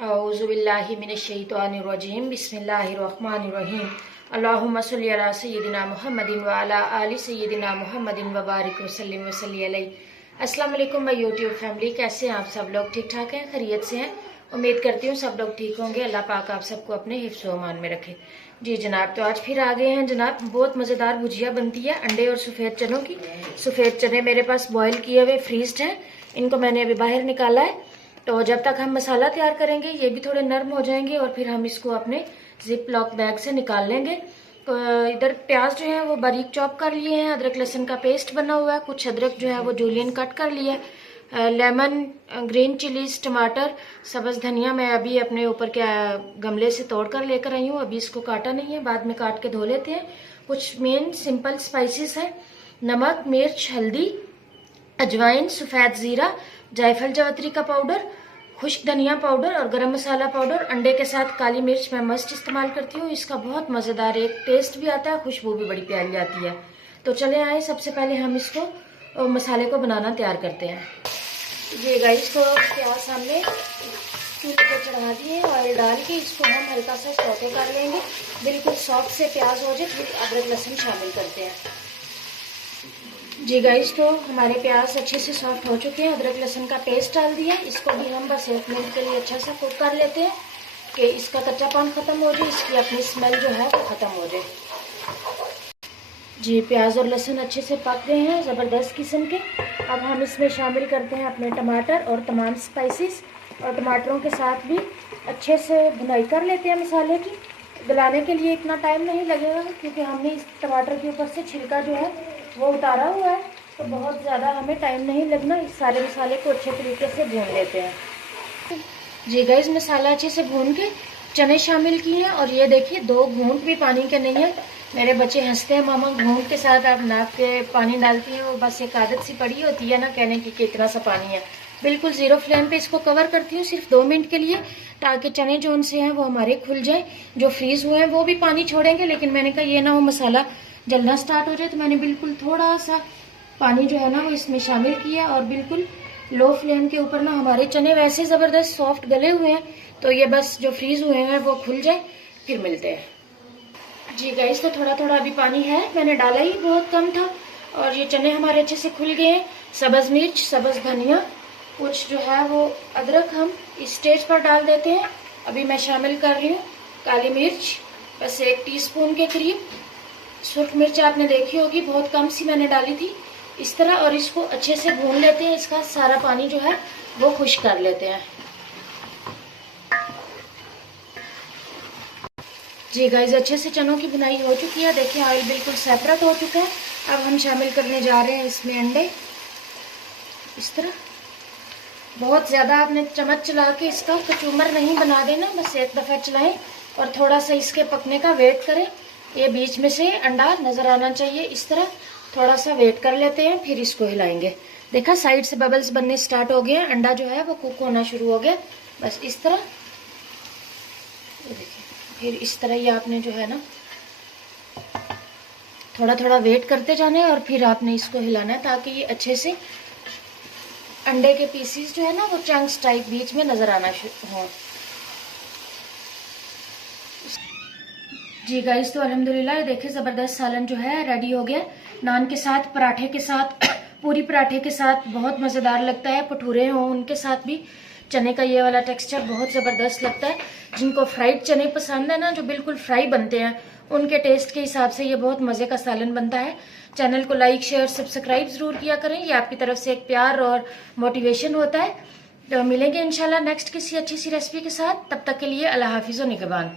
औज़ुबिल्लाहि मिनश्शैतानिर्रजीम बिस्मिल्लाहिर्रहमानिर्रहीम अल्लाहुम्मा सल्लि अला सय्यिदिना मुहम्मदिन व अला आलि सय्यिदिना मुहम्मदिन व बारिक वसल्लिम वसल्ली अलैहि। अस्सलाम वालेकुम माय यूट्यूब फैमिली, कैसे हैं आप सब लोग? ठीक ठाक हैं, खैरियत से हैं? उम्मीद करती हूँ सब लोग ठीक होंगे। अल्लाह पाक आप सबको अपने हिफ्ज़ व अमान में रखे। जी जनाब, तो आज फिर आ गए हैं जनाब। बहुत मज़ेदार भुजिया बनती है अंडे और सफ़ेद चनों की। सफ़ेद चने मेरे पास बॉयल किए हुए फ्रीज्ड हैं, इनको मैंने अभी बाहर निकाला है। तो जब तक हम मसाला तैयार करेंगे ये भी थोड़े नरम हो जाएंगे और फिर हम इसको अपने जिप लॉक बैग से निकाल लेंगे। तो इधर प्याज जो है वो बारीक चॉप कर लिए हैं, अदरक लहसुन का पेस्ट बना हुआ है, कुछ अदरक जो है वो जूलियन कट कर लिया है, लेमन, ग्रीन चिलीज, टमाटर, सब्ज धनिया मैं अभी अपने ऊपर के गमले से तोड़ कर लेकर आई हूँ, अभी इसको काटा नहीं है, बाद में काट के धो लेते हैं। कुछ मेन सिंपल स्पाइसेस है, नमक, मिर्च, हल्दी, अजवाइन, सफ़ेद ज़ीरा, जायफल जावित्री का पाउडर, खुश्क धनिया पाउडर और गरम मसाला पाउडर। अंडे के साथ काली मिर्च मैं मस्ट इस्तेमाल करती हूँ, इसका बहुत मज़ेदार एक टेस्ट भी आता है, खुशबू भी बड़ी प्यारी आती है। तो चले आए, सबसे पहले हम इसको मसाले को बनाना तैयार करते हैं। ये गाइस, को प्याज हमने चूल्हे पर चढ़ा दिए, ऑयल डाल के इसको हम हल्का सा सौते कर लेंगे, बिल्कुल सॉफ्ट से प्याज हो जाए, फिर अदरक लहसुन शामिल करते हैं। जी गाइस, तो हमारे प्याज अच्छे से सॉफ्ट हो चुके हैं, अदरक लहसुन का पेस्ट डाल दिया, इसको भी हम बस 1 मिनट के लिए अच्छा सा कुक कर लेते हैं कि इसका कच्चापन खत्म हो जाए, इसकी अपनी स्मेल जो है वो खत्म हो जाए। जी, प्याज और लहसुन अच्छे से पक गए हैं, ज़बरदस्त किस्म के। अब हम इसमें शामिल करते हैं अपने टमाटर और तमाम स्पाइसेस, और टमाटरों के साथ भी अच्छे से भुनाई कर लेते हैं मसाले की। गलाने के लिए इतना टाइम नहीं लगेगा क्योंकि हमने इस टमाटर के ऊपर से छिलका जो है वो उतारा हुआ है, तो बहुत ज़्यादा हमें टाइम नहीं लगना। इस सारे मसाले को अच्छे तरीके से भून लेते हैं। जी गाइस, मसाला अच्छे से भून के चने शामिल किए हैं, और ये देखिए 2 घूंट भी पानी के नहीं है। मेरे बच्चे हंसते हैं, मामा घूंट के साथ आप नाक के पानी डालती हैं, वो बस एक आदत सी पड़ी होती है ना कहने की कि इतना सा पानी है। बिल्कुल ज़ीरो फ्लेम पे इसको कवर करती हूँ सिर्फ 2 मिनट के लिए, ताकि चने जो उनसे हैं वो हमारे खुल जाए। जो फ्रीज हुए हैं वो भी पानी छोड़ेंगे, लेकिन मैंने कहा ये ना वो मसाला जलना स्टार्ट हो जाए, तो मैंने बिल्कुल थोड़ा सा पानी जो है ना वो इसमें शामिल किया, और बिल्कुल लो फ्लेम के ऊपर ना हमारे चने वैसे ज़बरदस्त सॉफ्ट गले हुए हैं, तो ये बस जो फ्रीज हुए हैं वो खुल जाए फिर मिलते हैं। जी गाइस, तो थोड़ा थोड़ा अभी पानी है, मैंने डाला ही बहुत कम था, और ये चने हमारे अच्छे से खुल गए हैं। सब्ज़ मिर्च, सब्ज़ धनिया, कुछ जो है वो अदरक हम इस स्टेज पर डाल देते हैं। अभी मैं शामिल कर रही हूँ काली मिर्च, बस 1 टीस्पून के करीब। सुर्ख मिर्च आपने देखी होगी, बहुत कम सी मैंने डाली थी इस तरह, और इसको अच्छे से भून लेते हैं। इसका सारा पानी जो है वो खुश्क कर लेते हैं। जी गाइस, अच्छे से चनों की बुनाई हो चुकी है, देखिए ऑयल बिल्कुल सेपरेट हो चुका है। अब हम शामिल करने जा रहे हैं इसमें अंडे, इस तरह। बहुत ज़्यादा आपने चम्मच चला के इसका कचूमर नहीं बना देना, बस एक दफ़ा चलाएं और थोड़ा सा इसके पकने का वेट करें। ये बीच में से अंडा नज़र आना चाहिए, इस तरह थोड़ा सा वेट कर लेते हैं, फिर इसको हिलाएंगे। देखा, साइड से बबल्स बनने स्टार्ट हो गए हैं, अंडा जो है वो कुक होना शुरू हो गया, बस इस तरह। देखिए, फिर इस तरह ही आपने जो है ना थोड़ा थोड़ा वेट करते जाना है, और फिर आपने इसको हिलाना है ताकि ये अच्छे से अंडे के पीसीस जो है ना वो चंक्स टाइप बीच में नजर आना हो। जी गाइस, तो अल्हम्दुलिल्लाह देखिए ज़बरदस्त सालन जो है रेडी हो गया। नान के साथ, पराठे के साथ, पूरी पराठे के साथ बहुत मज़ेदार लगता है। भटूरे हों उनके साथ भी चने का ये वाला टेक्सचर बहुत ज़बरदस्त लगता है। जिनको फ्राइड चने पसंद है ना, जो बिल्कुल फ्राई बनते हैं, उनके टेस्ट के हिसाब से ये बहुत मज़े का सालन बनता है। चैनल को लाइक, शेयर, सब्सक्राइब ज़रूर किया करें, ये आपकी तरफ से एक प्यार और मोटिवेशन होता है। तो मिलेंगे इंशाल्लाह नेक्स्ट किसी अच्छी सी रेसिपी के साथ, तब तक के लिए अल्लाह हाफिज़ व निगहबान।